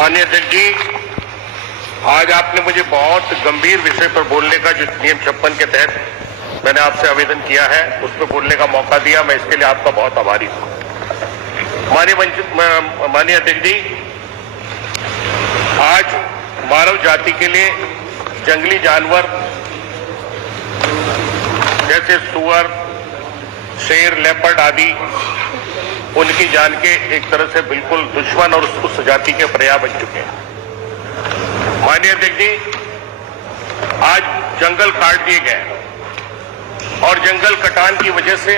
माननीय अध्यक्ष जी, आज आपने मुझे बहुत गंभीर विषय पर बोलने का, जो नियम 56 के तहत मैंने आपसे आवेदन किया है, उस पर बोलने का मौका दिया। मैं इसके लिए आपका बहुत आभारी हूं। माननीय अध्यक्ष जी, आज मानव जाति के लिए जंगली जानवर जैसे सुअर, शेर, लेपर्ड आदि उनकी जान के एक तरह से बिल्कुल दुश्मन और उस जाति के पर्याय बन चुके हैं। माननीय अध्यक्ष जी, आज जंगल काट दिए गए और जंगल कटान की वजह से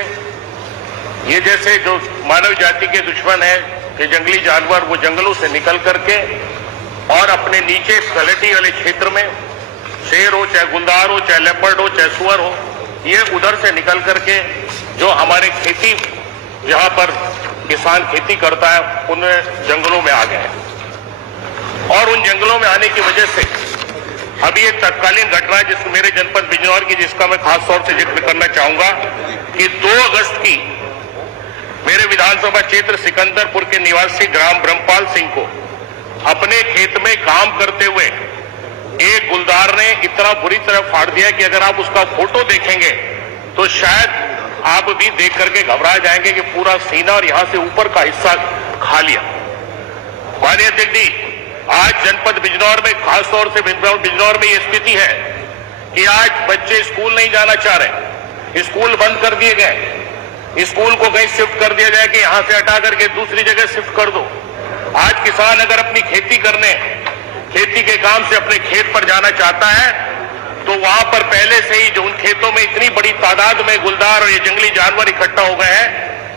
ये जैसे जो मानव जाति के दुश्मन है कि जंगली जानवर वो जंगलों से निकल करके और अपने नीचे तलहटी वाले क्षेत्र में शेर हो, चाहे गुलदार हो, चाहे लेपर्ड हो, चाहे सुअर हो, ये उधर से निकल करके जो हमारे खेती, जहां पर किसान खेती करता है, उन जंगलों में आ गए और उन जंगलों में आने की वजह से अभी एक तत्कालीन घटना है जिस मेरे जनपद बिजनौर की, जिसका मैं खास तौर से जिक्र करना चाहूंगा कि 2 अगस्त की मेरे विधानसभा क्षेत्र सिकंदरपुर के निवासी ग्राम ब्रह्मपाल सिंह को अपने खेत में काम करते हुए एक गुलदार ने इतना बुरी तरह फाड़ दिया कि अगर आप उसका फोटो देखेंगे तो शायद आप भी देख करके घबरा जाएंगे कि पूरा सीना और यहां से ऊपर का हिस्सा खा लिया। माननीय अध्यक्ष जी, आज जनपद बिजनौर में, खासतौर से बिजनौर में ये स्थिति है कि आज बच्चे स्कूल नहीं जाना चाह रहे, स्कूल बंद कर दिए गए, स्कूल को कहीं शिफ्ट कर दिया जाए कि यहां से हटा करके दूसरी जगह शिफ्ट कर दो। आज किसान अगर अपनी खेती करने, खेती के काम से अपने खेत पर जाना चाहता है तो वहां पर पहले से ही जो उन खेतों में इतनी बड़ी तादाद में गुलदार और ये जंगली जानवर इकट्ठा हो गए हैं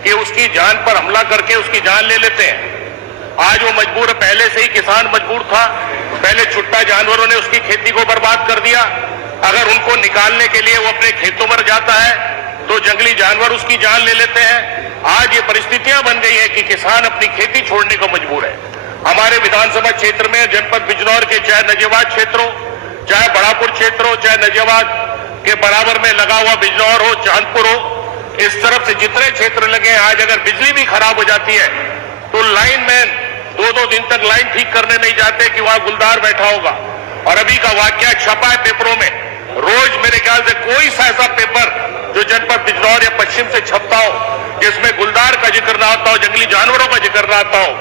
कि उसकी जान पर हमला करके उसकी जान ले लेते हैं। आज वो मजबूर, पहले से ही किसान मजबूर था, पहले छुट्टा जानवरों ने उसकी खेती को बर्बाद कर दिया। अगर उनको निकालने के लिए वो अपने खेतों में जाता है तो जंगली जानवर उसकी जान ले लेते हैं। आज ये परिस्थितियां बन गई है कि किसान अपनी खेती छोड़ने को मजबूर है। हमारे विधानसभा क्षेत्र में, जनपद बिजनौर के चाहे नजियाबाद क्षेत्र हो, चाहे बड़ापुर क्षेत्र हो, चाहे नजियाबाद के बराबर में लगा हुआ बिजनौर हो, चांदपुर हो, इस तरफ से जितने क्षेत्र लगे हैं, आज अगर बिजली भी खराब हो जाती है तो लाइनमैन 2-2 दिन तक लाइन ठीक करने नहीं जाते कि वहां गुलदार बैठा होगा। और अभी का वाकया छपा है पेपरों में, रोज मेरे ख्याल से कोई सा ऐसा पेपर जो जनपद बिजनौर या पश्चिम से छपता हो जिसमें गुलदार का जिक्र ना आता हो, जंगली जानवरों का जिक्र ना आता हो।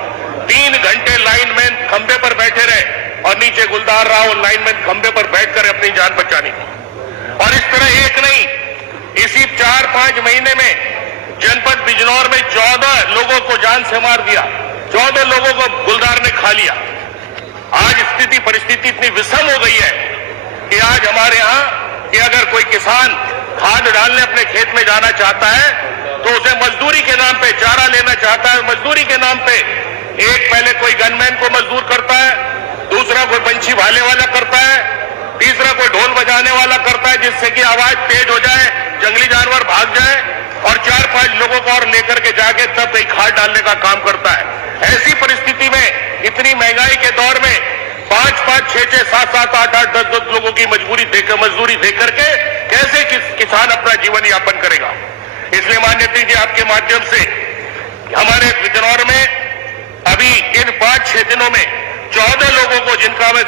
3 घंटे लाइनमैन खंबे पर बैठे रहे और नीचे गुलदार रहा, और लाइनमैन खंबे पर बैठकर अपनी जान बचानी थी। और इस तरह एक नहीं, इसी 4-5 महीने में जनपद बिजनौर में 14 लोगों को जान से मार दिया, 14 लोगों को गुलदार ने खा लिया। आज स्थिति, परिस्थिति इतनी विषम हो गई है कि आज हमारे यहां कि अगर कोई किसान खाद डालने अपने खेत में जाना चाहता है तो उसे मजदूरी के नाम पे, चारा लेना चाहता है मजदूरी के नाम पे, एक पहले कोई गनमैन को मजदूर करता है, दूसरा कोई पंछी भाले वाला करता है, तीसरा कोई ढोल बजाने वाला करता है जिससे कि आवाज तेज हो जाए, जंगली जानवर भाग जाए, और 4-5 लोगों को और लेकर के जाके तब कहीं खाद डालने का काम करता है। ऐसी परिस्थिति में, इतनी महंगाई के दौर में 5-5, 6-6, 7-7, 8-8, 10-10 लोगों की मजदूरी देकर के कैसे किसान अपना जीवन यापन करेगा। इसलिए माननीय अध्यक्ष जी, आपके माध्यम से हमारे बिजनौर में अभी इन 5-6 दिनों में 14 लोगों को, जिनका मैं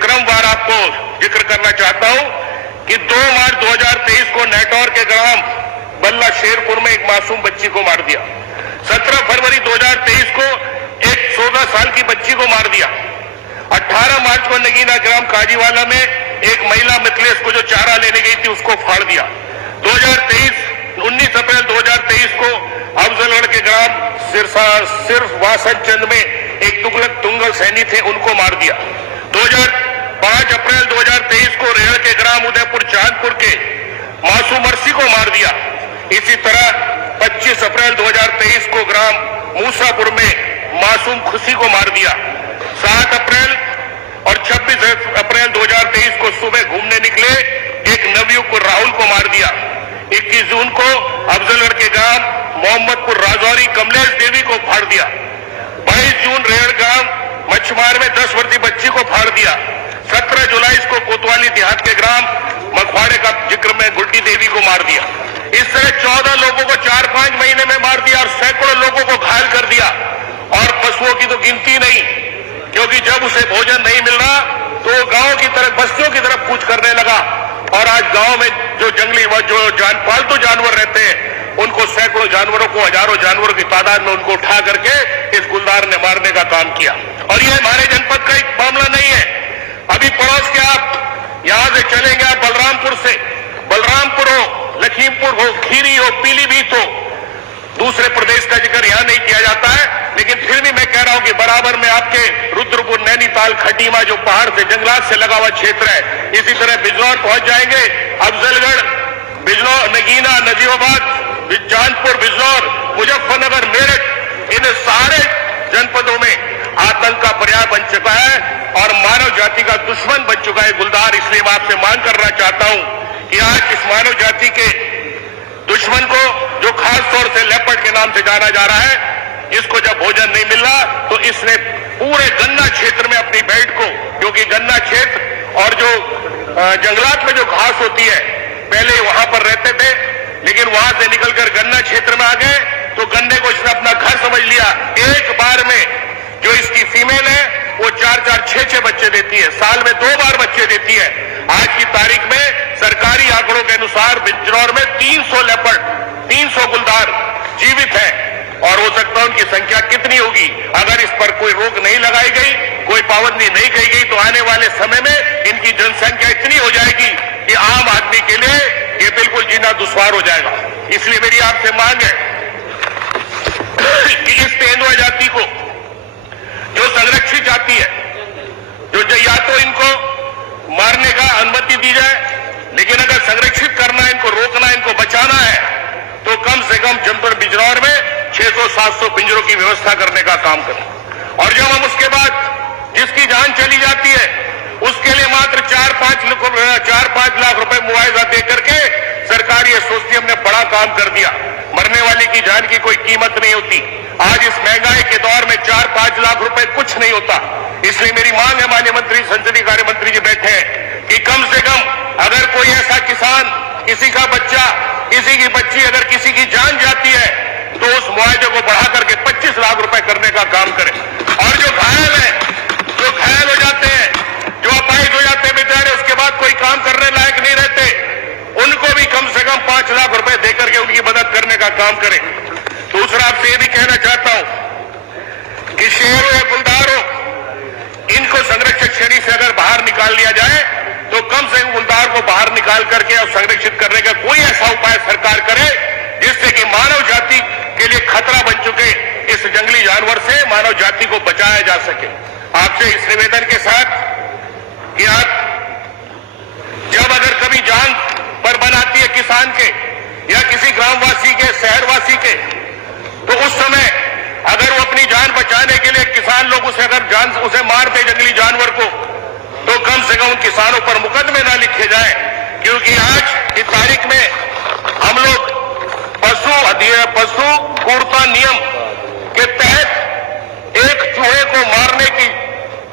क्रमवार आपको जिक्र करना चाहता हूं कि 2 मार्च 2023 को नेटौर के ग्राम बल्ला शेरपुर में एक मासूम बच्ची को मार दिया। 17 फरवरी 2023 को एक 14 साल की बच्ची को मार दिया। 18 मार्च को नगीना ग्राम काजीवाला में एक महिला मिथिलेश को जो चारा लेने गई थी उसको फाड़ दिया। 19 अप्रैल 2023 को अफजलगढ़ के ग्राम सिर्फ वासनचंद में एक तुंगल सैनी थे, उनको मार दिया। 5 अप्रैल 2023 को रेहड़ के ग्राम उदयपुर चांदपुर के मासूम मरसी को मार दिया। इसी तरह 25 अप्रैल 2023 को ग्राम मूसापुर में मासूम खुशी को मार दिया। 7 अप्रैल और 26 अप्रैल 2023 को सुबह घूमने निकले एक नवयुवक राहुल को मार दिया। 21 जून को अफजलगढ़ के ग्राम मोहम्मदपुर राजौरी कमलेश देवी को फाड़ दिया। 22 जून रेहड़ गांव मछमार में 10 वर्षीय बच्ची को फाड़ दिया। 17 जुलाई को कोतवाली देहात के ग्राम मखवाड़े का जिक्र में गुड्डी देवी को मार दिया। इस तरह 14 लोगों को 4-5 महीने में मार दिया और सैकड़ों लोगों को घायल कर दिया, और पशुओं की तो गिनती नहीं। क्योंकि जब उसे भोजन नहीं मिल रहा तो वो गांव की तरफ, बस्तियों की तरफ कूच करने लगा। और आज गांव में जो जंगली जो पालतू जानवर रहते हैं, उनको सैकड़ों जानवरों को, हजारों जानवरों की तादाद में उनको उठा करके इस गुलदार ने मारने का काम किया। और ये हमारे जनपद का एक मामला नहीं है। अभी पड़ोस के आप यहां से चलेंगे, आप बलरामपुर से, बलरामपुर हो, लखीमपुर हो, खीरी हो, पीलीभीत हो, दूसरे प्रदेश का जिक्र यहां नहीं किया जाता है, लेकिन फिर भी मैं कह रहा हूं कि बराबर में आपके रुद्रपुर, नैनीताल, खटीमा जो पहाड़ से, जंगलात से लगा हुआ क्षेत्र है, इसी तरह बिजनौर पहुंच जाएंगे, अफजलगढ़, बिजनौर, नगीना, नजीबाबाद, चांदपुर, बिजनौर, मुजफ्फरनगर, मेरठ, इन सारे जनपदों में आतंक का पर्याय बन चुका है और मानव जाति का दुश्मन बन चुका है गुलदार। इसलिए मैं आपसे मांग करना चाहता हूं कि आज इस मानव जाति के दुश्मन को, जो खास तौर से लेपर्ड के नाम से जाना जा रहा है, इसको जब भोजन नहीं मिल रहा तो इसने पूरे गन्ना क्षेत्र में अपनी बेल्ट को, क्योंकि गन्ना क्षेत्र और जो जंगलात में जो घास होती है, पहले वहां पर रहते थे, लेकिन वहां से निकलकर गन्ना क्षेत्र में आ गए तो गन्ने को इसने अपना घर समझ लिया। एक बार में जो इसकी फीमेल है वो 4-4, 6-6 बच्चे देती है, साल में 2 बार बच्चे देती है। आज की तारीख में सरकारी आंकड़ों के अनुसार बिजनौर में 300 लेपर्ड, 300 गुलदार जीवित है और हो सकता है उनकी संख्या कितनी होगी। अगर इस पर कोई रोक नहीं लगाई गई, कोई पाबंदी नहीं कही गई तो आने वाले समय में इनकी जनसंख्या इतनी हो जाएगी कि आम आदमी के लिए ये बिल्कुल जीना दुश्वार हो जाएगा। इसलिए मेरी आपसे मांग है कि इस तेंदुआ जाति को, जो संरक्षित जाति है, जो या तो इनको मारने का अनुमति दी जाए, लेकिन अगर संरक्षित करना है, इनको रोकना है, इनको बचाना है, तो कम से कम जनपद बिजनौर में 600-700 पिंजरों की व्यवस्था करने का काम करें। और जब हम उसके बाद जिसकी जान चली जाती है उसके लिए मात्र 4-5 लाख रुपए मुआवजा दे करके सरकार ये सोचती हमने बड़ा काम कर दिया। मरने वाले की जान की कोई कीमत नहीं होती। आज इस महंगाई के दौर में 4-5 लाख रुपए कुछ नहीं होता। इसलिए मेरी मांग है, माननीय मंत्री, संसदीय कार्य मंत्री जी बैठे हैं, कि कम से कम अगर कोई ऐसा किसान, किसी का बच्चा, किसी की बच्ची, अगर किसी की जान जाती है तो उस मुआवजे को बढ़ा करके 25 लाख रुपए करने का काम करें। और जो घायल है, जो घायल हो जाते हैं, जो अपाहिज हो जाते हैं बेचारे, उसके बाद कोई काम करने लायक नहीं रहते, उनको भी कम से कम 5 लाख रुपए देकर के उनकी मदद करने का काम करें। दूसरा आपसे ये भी कहना चाहता हूं कि शेरों या गुलदारों, इनको संरक्षक श्रेणी से अगर बाहर निकाल लिया जाए तो कम से कम गुलदार को बाहर निकाल करके और संरक्षित करने का कोई ऐसा उपाय सरकार करे जिससे कि मानव जाति के लिए खतरा बन चुके इस जंगली जानवर से मानव जाति को बचाया जा सके। आपसे इस निवेदन के साथ कि आप जब अगर कभी जान पर बनाती है किसान के या किसी ग्रामवासी के, शहरवासी के, तो उस समय अगर वो अपनी जान बचाने के लिए किसान लोग उसे मारते जंगली जानवर को, तो कम से कम उन किसानों पर मुकदमे ना लिखे जाए। क्योंकि आज की तारीख में हम लोग पशु क्रूरता नियम के तहत एक चूहे को मारने की,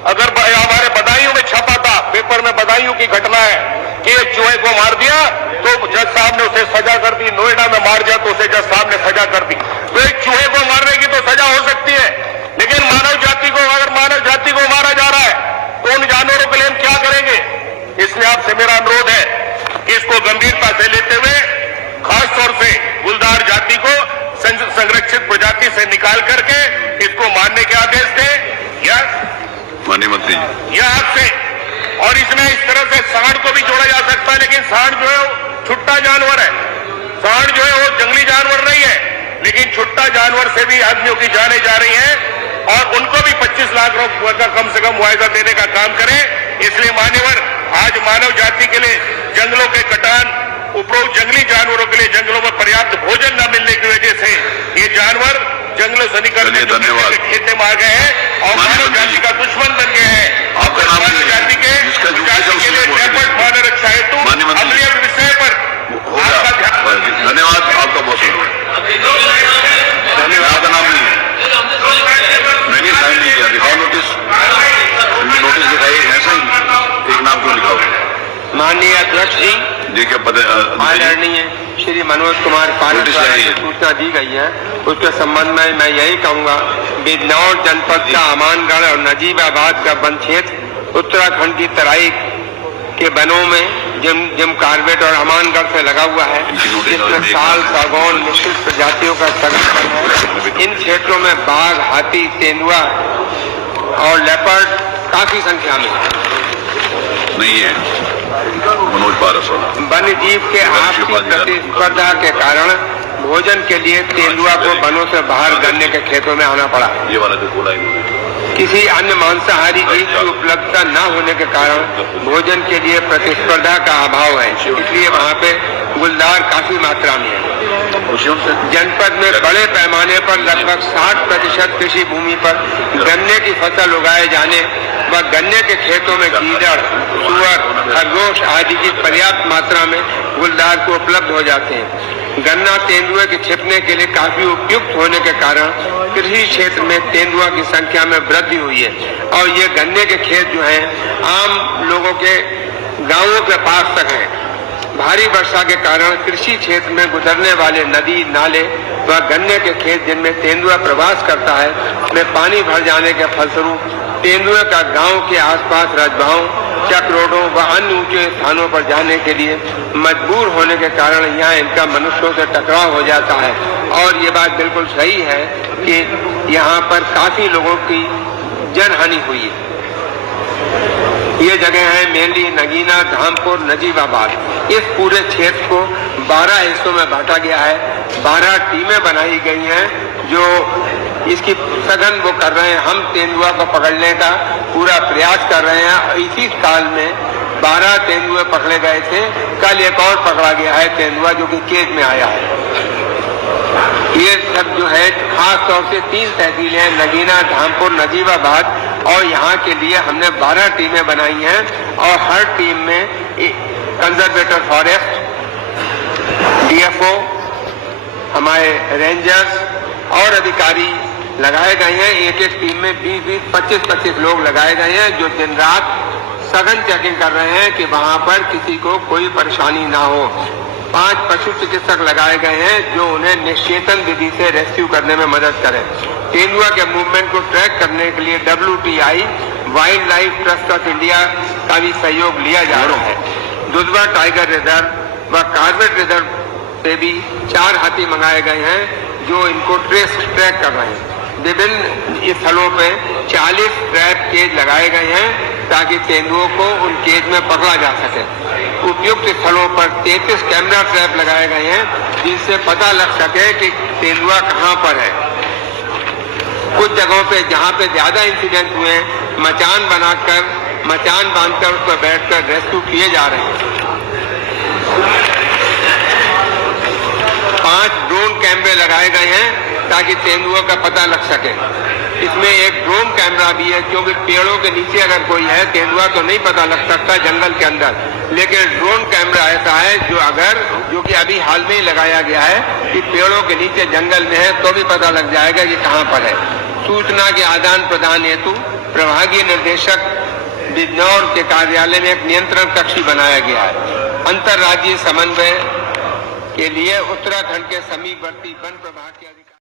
अगर हमारे बदायूं में छपा था, पेपर में बदायूं की घटना है कि एक चूहे को मार दिया तो जज साहब ने उसे सजा कर दी। नोएडा में मार दिया तो उसे जज साहब ने सजा कर दी। तो एक चूहे को मारने की तो सजा हो सकती है, लेकिन मानव जाति को, अगर मानव जाति को मारा जा रहा है तो उन जानवरों के लिए हम क्या करेंगे। इसलिए आपसे मेरा अनुरोध है कि इसको गंभीरता से लेते हुए खासतौर से गुलदार जाति को संरक्षित प्रजाति से निकाल करके इसको मारने के आदेश दें या माननीय मंत्री जी, यह आपसे। और इसमें इस तरह से सांड को भी जोड़ा जा सकता है, लेकिन सांड जो है वो छुट्टा जानवर है। सांड जो है वो जंगली जानवर नहीं है, लेकिन छुट्टा जानवर से भी आदमियों की जाने जा रही हैं और उनको भी 25 लाख रुपए का कम से कम मुआवजा देने का काम करें। इसलिए मान्यवर, आज मानव जाति के लिए जंगलों के कटान, उपरोक्त जंगली जानवरों के लिए जंगलों में पर्याप्त भोजन न मिलने की वजह से ये जानवर जंगलों से निकल के खेते में आ गए हैं और मानव जाति का दुश्मन बन गए हैं। आपका नाम मानव जाति के लिए लेपर्ड मानव रक्षा हेतु अगले विषय पर आपका ध्यान। धन्यवाद, आपका बहुत धन्यवाद। आपका नाम नहीं है, मैंने साइन नहीं किया। दिखाओ नोटिस, नोटिस दिखाइए, ऐसा ही एक नाम क्यों लिखा हो। माननीय अध्यक्ष जी, जी क्या पता आदरणीय श्री मनोज कुमार पारिक द्वारा जो सूचना दी गई है उसके संबंध में मैं यही कहूँगा, बिजनौर जनपद का अमानगढ़ और नजीबाबाद का वन क्षेत्र उत्तराखंड की तराई के वनों में जिम कार्बेट और अमानगढ़ से लगा हुआ है, जिसमें साल, सागौन, मिश्रित प्रजातियों का संगठन है। इन क्षेत्रों में बाघ, हाथी, तेंदुआ और लेपर्ड काफी संख्या में नहीं है। मनोज पारस वन्य जीव के आपसी प्रतिस्पर्धा के कारण भोजन के लिए तेंदुआ को वनों से बाहर गन्ने के खेतों में आना पड़ा। ये वाला जो बोला इन्होंने, किसी अन्य मांसाहारी जीव की उपलब्धता न होने के कारण भोजन के लिए प्रतिस्पर्धा का अभाव है, इसलिए वहाँ पे गुलदार काफी मात्रा में है। जनपद में बड़े पैमाने पर लगभग 60% कृषि भूमि पर गन्ने की फसल उगाए जाने व गन्ने के खेतों में गीदड़, सुअर, खरगोश आदि की पर्याप्त मात्रा में गुलदार को उपलब्ध हो जाते हैं। गन्ना तेंदुए के छिपने के लिए काफी उपयुक्त होने के कारण कृषि क्षेत्र में तेंदुआ की संख्या में वृद्धि हुई है और ये गन्ने के खेत जो हैं आम लोगों के गांवों के पास तक हैं। भारी वर्षा के कारण कृषि क्षेत्र में गुजरने वाले नदी, नाले व गन्ने के खेत जिनमें तेंदुआ प्रवास करता है में पानी भर जाने के फलस्वरूप तेंदुए का गांव के आसपास रजबाओं, चक रोडों व अन्य ऊंचे स्थानों पर जाने के लिए मजबूर होने के कारण यहाँ इनका मनुष्यों से टकराव हो जाता है। और ये बात बिल्कुल सही है कि यहाँ पर काफी लोगों की जनहानि हुई है। ये जगह है मेनली नगीना, धामपुर, नजीबाबाद। इस पूरे क्षेत्र को 12 हिस्सों में बांटा गया है। 12 टीमें बनाई गई हैं जो इसकी सघन वो कर रहे हैं। हम तेंदुआ को पकड़ने का पूरा प्रयास कर रहे हैं। इसी काल में 12 तेंदुए पकड़े गए थे। कल एक और पकड़ा गया है तेंदुआ जो कि केज में आया है। ये सब जो है खास तौर से 3 तहसीलें हैं, नगीना, धामपुर, नजीबाबाद, और यहाँ के लिए हमने 12 टीमें बनाई हैं और हर टीम में कंजर्वेटर फॉरेस्ट, डीएफओ, हमारे रेंजर्स और अधिकारी लगाए गए हैं। एक एक टीम में 20-20, 25-25 लोग लगाए गए हैं जो दिन रात सघन चेकिंग कर रहे हैं कि वहां पर किसी को कोई परेशानी ना हो। 5 पशु चिकित्सक लगाए गए हैं जो उन्हें निश्चेतन विधि से रेस्क्यू करने में मदद करें। तेंदुआ के मूवमेंट को ट्रैक करने के लिए WTI, wild life trust of India का भी सहयोग लिया जा रहा है। दुधवा टाइगर रिजर्व व कार्बेट रिजर्व से भी 4 हाथी मंगाए गए हैं जो इनको ट्रैक कर रहे हैं। विभिन्न स्थलों पे 40 ट्रैप केज लगाए गए हैं ताकि तेंदुओं को उन केज में पकड़ा जा सके। उपयुक्त स्थलों पर 33 कैमरा ट्रैप लगाए गए हैं जिनसे पता लग सके कि तेंदुआ कहाँ पर है। कुछ जगहों पे जहाँ पे ज्यादा इंसिडेंट हुए मचान बांधकर उस पर बैठकर रेस्क्यू किए जा रहे हैं। 5 ड्रोन कैमरे लगाए गए हैं ताकि तेंदुओं का पता लग सके। इसमें एक ड्रोन कैमरा भी है क्योंकि पेड़ों के नीचे अगर कोई है तेंदुआ तो नहीं पता लग सकता जंगल के अंदर, लेकिन ड्रोन कैमरा ऐसा है जो कि अभी हाल में ही लगाया गया है कि पेड़ों के नीचे जंगल में है तो भी पता लग जाएगा कि कहाँ पर है। सूचना के आदान प्रदान हेतु प्रभागीय निर्देशक बिजनौर के कार्यालय में एक नियंत्रण कक्ष बनाया गया है। अंतर्राज्यीय समन्वय के लिए उत्तराखंड के समीपवर्ती वन प्रभाग के अधिकारी